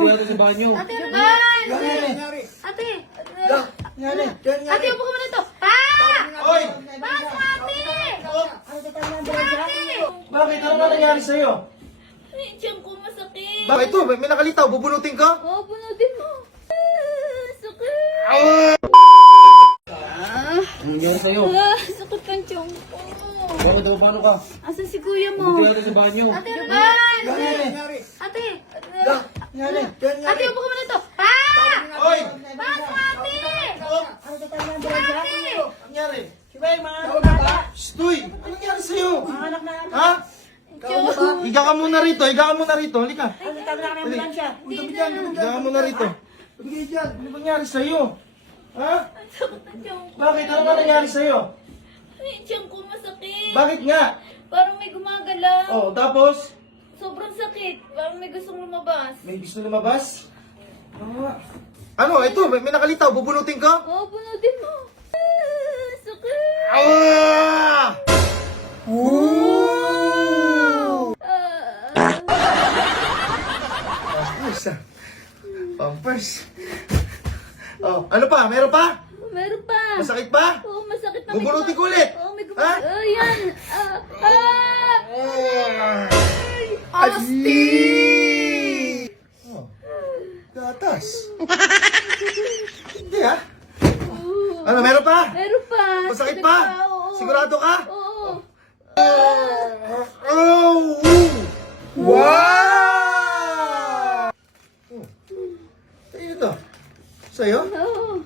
Ate, sa banyo. Ate, ano ba? Ate! Ate, upo ka muna to! Oy! Basta, ate! Ate! Bakit? Ano ba nangyari sa'yo? Ay, tiyan ko masakit. Bakit ito? May nakalitaw. Bubunutin ka? Oo, bunutin mo. Sakit. Ano nangyari sa'yo? Sakit ang tiyan ko. Bakit daw paano ka? Asan si kuya mo? Buti natin sa banyo. Ate, ano ba? Ate! Ate, upo ka muna to! Oy! Basta, ate! Ate! Ano nangyari? Stoy! Ano nangyari sa'yo? Ha? Higa ka muna rito. Higa ka muna rito. Halika. Higa ka muna rito. Ano ba nangyari sa'yo? Ha? Sakit ang tiyan ko. Bakit? Ano ba nangyari sa'yo? Ay, tiyan ko masakit. Bakit nga? Parang may gumagalaw. Oh, tapos? Sobrang sakit. Parang may gustong lumabas. May gusto lumabas? Ano? Ito, may nakalitaw. Bubunutin ka? Oo, bunutin mo. Sakit. Ah! Pampers, ah. Pampers. Oh, ano pa? Meron pa? Meron pa. Masakit pa? Oo, masakit na. Bubunutin ko ulit. Oo, may Ha? yan. Asti! Oh, gatas. Hindi ah. Ano, meron pa? Meron pa. Masakit Sakit pa? Oo. Sigurado ka? Oo. Oh! Wow! Oh. Sa'yo ito. Sa'yo? Oo.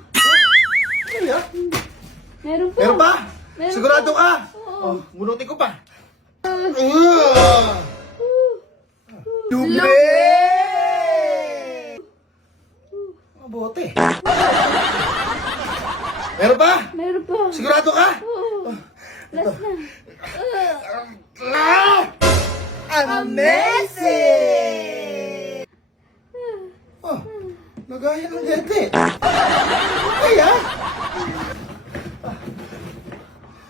Sa'yo? Meron pa. Meron pa? Meron Sigurado pa. ka? Oo. Oh, bunutin ko pa. Lube! Mabuti. Meron pa? Meron pa. Sigurado ka? Oo. Last na. Amazing! Oh, nagaya ng dente. Okay ah.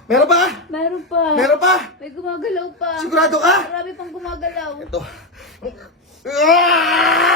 Meron pa? Meron pa. Meron pa? May gumagalaw pa. Sigurado ka? Marami pang gumagalaw. Ito. Ah!